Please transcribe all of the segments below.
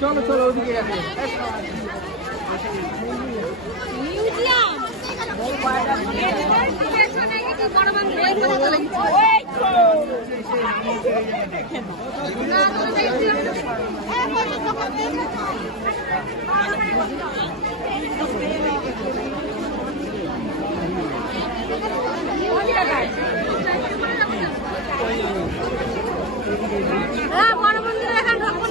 চলো চলো ওদিকে গেছে বড় মন্দিরে এখন ঢুকবো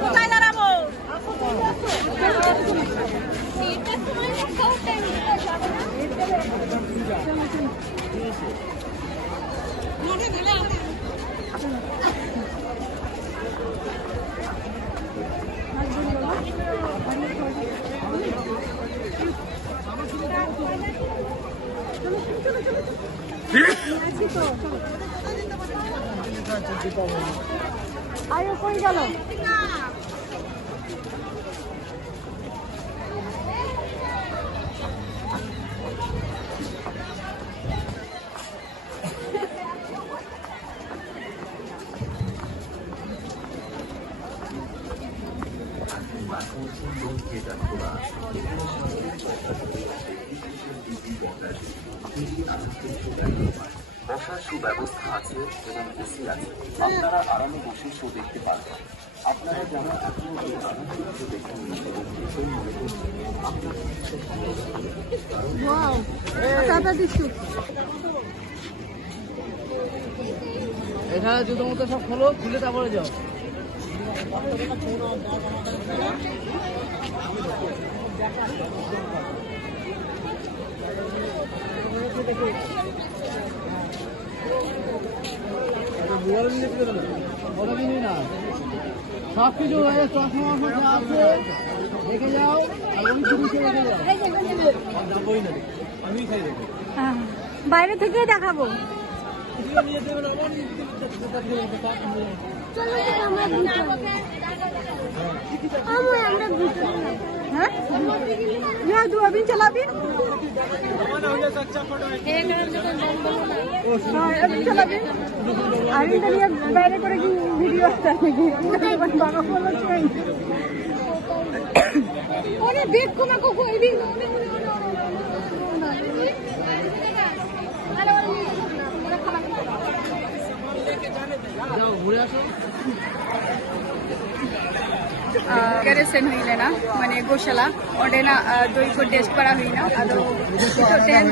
কোথায় দাঁড়াবো আরে কই গেল বসার সুব্যবস্থা আছে এবং এসি আছে, আপনারা আরামে বসে শো দেখতে পারবেন। আপনারা যারা এখনো এই আনন্দ দেখেননি এবং বিষয় মনে করছেন এখানে জুতো মতো সব খোলো, খুলে তারপরে যাও। না সব কিছু চশমা আছে দেখে যাও, আমি খাই দেবো বাইরে থেকেই দেখাবো হ্যাঁ দু अभी चला भी अभी चला भी अभी तो ये বাইরে করে কি ভিডিও আসছে বাবা বলো চাই ওরে দেখো না কোকো এই দিন যাও ঘুরে আসো। सेन हुई ना माने गोशाला ना दई को टेस्ट करा हुई ना अदो तेहन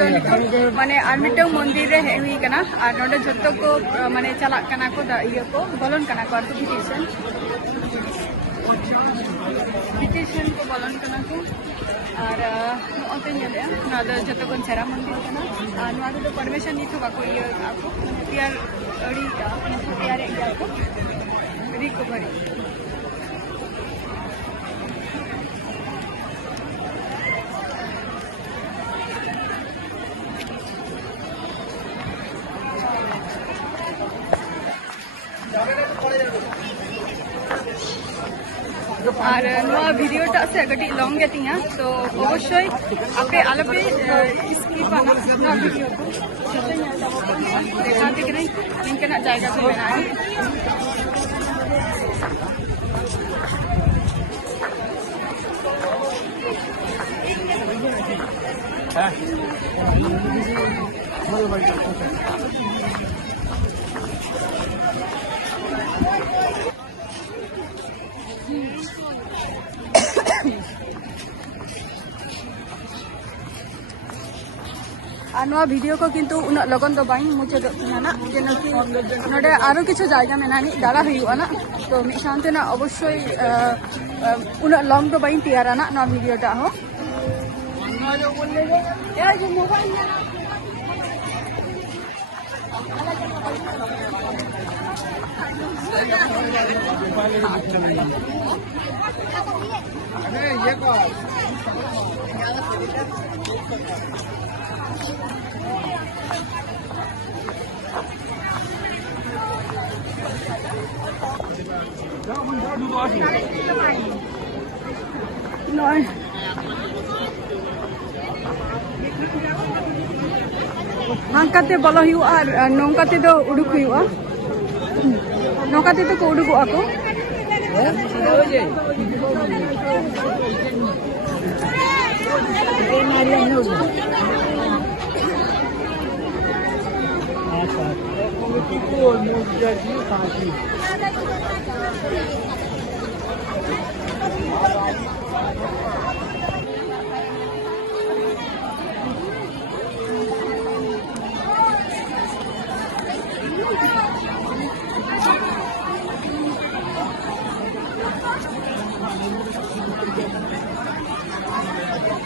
दो माने आर मिटो मंदिर रे हुई कना और नोडे जत्तो को माने चला कना को इयो को बोलन कना को इन्विटेशन को बोलन कना को और ओते नेले ना दो जत्तो को सेरा मंदिर कना और ना दो परमिशन नी थवा को इयो आपको तैयार अड़ी का तैयार है आपको रिकवरी और नवा भिडियोटा से कटी लॉन्ग गती तो अवश्य आपे आलपे स्किप आना नवा भिडियो को देखाते कि नहीं इनका जायगा को बनाए नवा भिडियो को किंतु उन लगन तो बाई मुझे ना जेनो कि नोडे आरो किछु जायगा मेनानी दाड़ा हुआ ना तो मिद सानते ना अवश्य उन लॉन्ग तो बाई तैयारा ना नवा भिडियोटा हो नॉय हांकाते बोलो हुआ और नौकाते दो उडुक हुआ नौकाते तो को उडुक आको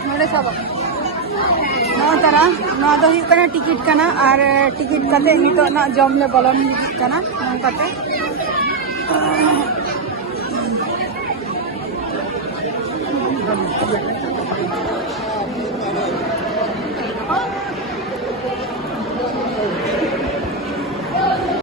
नोड़े सब नौ तरह नौ दो हुई कना टिकट कना और टिकट कते नितो ना जम ले बोलन हिजुग कना नौकाते